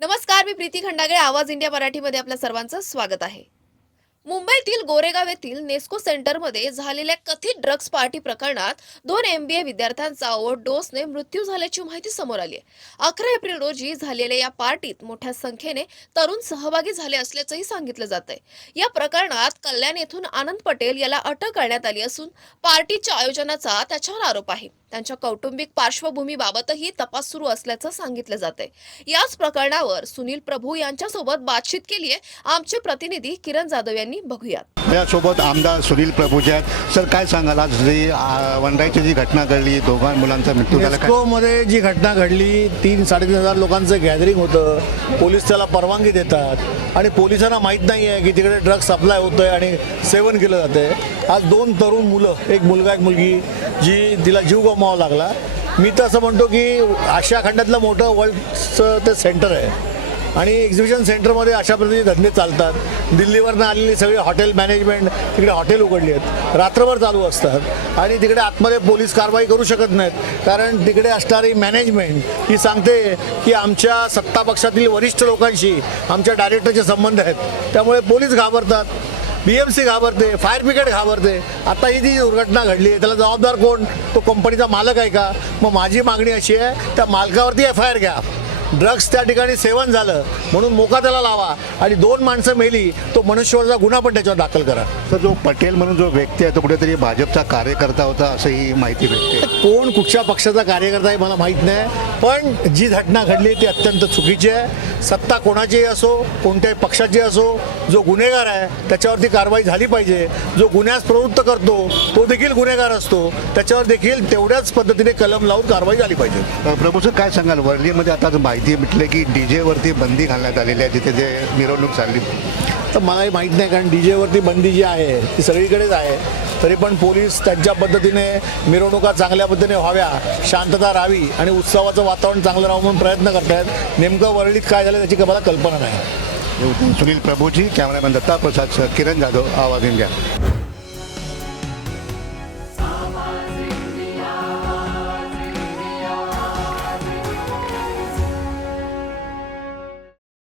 नमस्कार, मी प्रीती खंडागळे. आवाज इंडिया मराठीमध्ये आपल्या सर्वांचं स्वागत आहे. मुंबईतील गोरेगाव येथील नेस्को सेंटरमध्ये झालेल्या कथित ड्रग्ज पार्टी प्रकरणात 2 MBA विद्यार्थ्यांचा ओव्हरडोसने मृत्यू झाल्याची माहिती समोर आली आहे. 11 एप्रिल रोजी झालेल्या या पार्टीत मोठ्या संख्येने तरुण सहभागी झाले असल्याचंही सांगितलं जात आहे. या प्रकरणात कल्याण येथून आनंद पटेल याला अटक करण्यात आली असून पार्टीच्या आयोजनाचा त्याच्यावर आरोप आहे. त्यांच्या कौटुंबिक पार्श्वभूमीबाबतही तपास सुरू असल्याचं सांगितलं जात आहे. याच प्रकरणावर सुनील प्रभू यांच्यासोबत बातचीत केली आहे आमचे प्रतिनिधी किरण जाधव यांनी. बघूयात. माझ्यासोबत आमदार सुनील प्रभूचे आहेत. सर, काय सांगाल, आज जी वनराईची जी घटना घडली, दोघां मुलांचा मृत्यू झाला, काय नेस्कोमध्ये जी घटना घडली, 3-3.5 लोकांचं गॅदरिंग होतं. पोलीस त्याला परवानगी देतात आणि पोलिसांना माहीत नाही आहे की तिकडे ड्रग्ज सप्लाय होतं आहे आणि सेवन केलं जातं आहे. आज 2 तरुण मुलं, एक मुलगा एक मुलगी, जी तिला जीव गमवावा लागला. मी तर असं म्हणतो की आशिया खंडातलं मोठं वर्ल्डचं ते सेंटर आहे आणि एक्झिबिशन सेंटरमध्ये अशा पद्धतीचे धंदे चालतात. दिल्लीवरनं आलेली सगळी हॉटेल मॅनेजमेंट तिकडे हॉटेल उघडली आहेत, रात्रभर चालू असतात आणि तिकडे आतमध्ये पोलीस कारवाई करू शकत नाहीत, कारण तिकडे असणारी मॅनेजमेंट ही सांगते की आमच्या सत्ता पक्षातील वरिष्ठ लोकांशी आमच्या डायरेक्टरचे संबंध आहेत. त्यामुळे पोलीस घाबरतात, BMC घाबरते, फायर ब्रिगेड घाबरते. आता ही जी दुर्घटना घडली आहे त्याला जबाबदार कोण? तो कंपनीचा मालक आहे का? मग माझी मागणी अशी आहे, त्या मालकावरती FIR घ्या. ड्रग्ज त्या ठिकाणी सेवन झालं म्हणून मोका त्याला लावा आणि 2 माणसं मेली, तो मनुष्यवधाचा गुन्हा पण त्याच्यावर दाखल करा. तर जो पटेल म्हणून जो व्यक्ती आहे तो कुठेतरी भाजपचा कार्यकर्ता होता असं ही माहिती भेटते. कोण कुठच्या पक्षाचा कार्यकर्ता आहे मला माहीत नाही, पण जी घटना घडली ती अत्यंत चुकीची आहे. सत्ता कोणाचीही असो, कोणत्याही पक्षाची असो, जो गुन्हेगार आहे त्याच्यावरती कारवाई झाली पाहिजे. जो गुन्ह्यास प्रवृत्त करतो तो देखील गुन्हेगार असतो, त्याच्यावर देखील तेवढ्याच पद्धतीने कलम लावून कारवाई झाली पाहिजे. प्रभू सर, काय सांगाल, वर्लीमध्ये आता माहिती भेटले की DJ वरती बंदी घालण्यात आलेली आहे जिथे जे मिरवणूक चालली? तर मलाही माहीत नाही, कारण DJ वरती बंदी जी आहे ती सगळीकडेच आहे. तरी पण पोलीस त्यांच्या पद्धतीने मिरवणुका चांगल्या पद्धतीने व्हाव्या, शांतता राहावी आणि उत्सवाचं वातावरण चांगलं राहावं म्हणून प्रयत्न करत आहेत. नेमकं वरळीत काय झालं त्याची मला कल्पना नाही. सुनील प्रभूजी, कॅमेरामॅन दत्ता प्रसाद, किरण जाधव, आवाज इंडिया.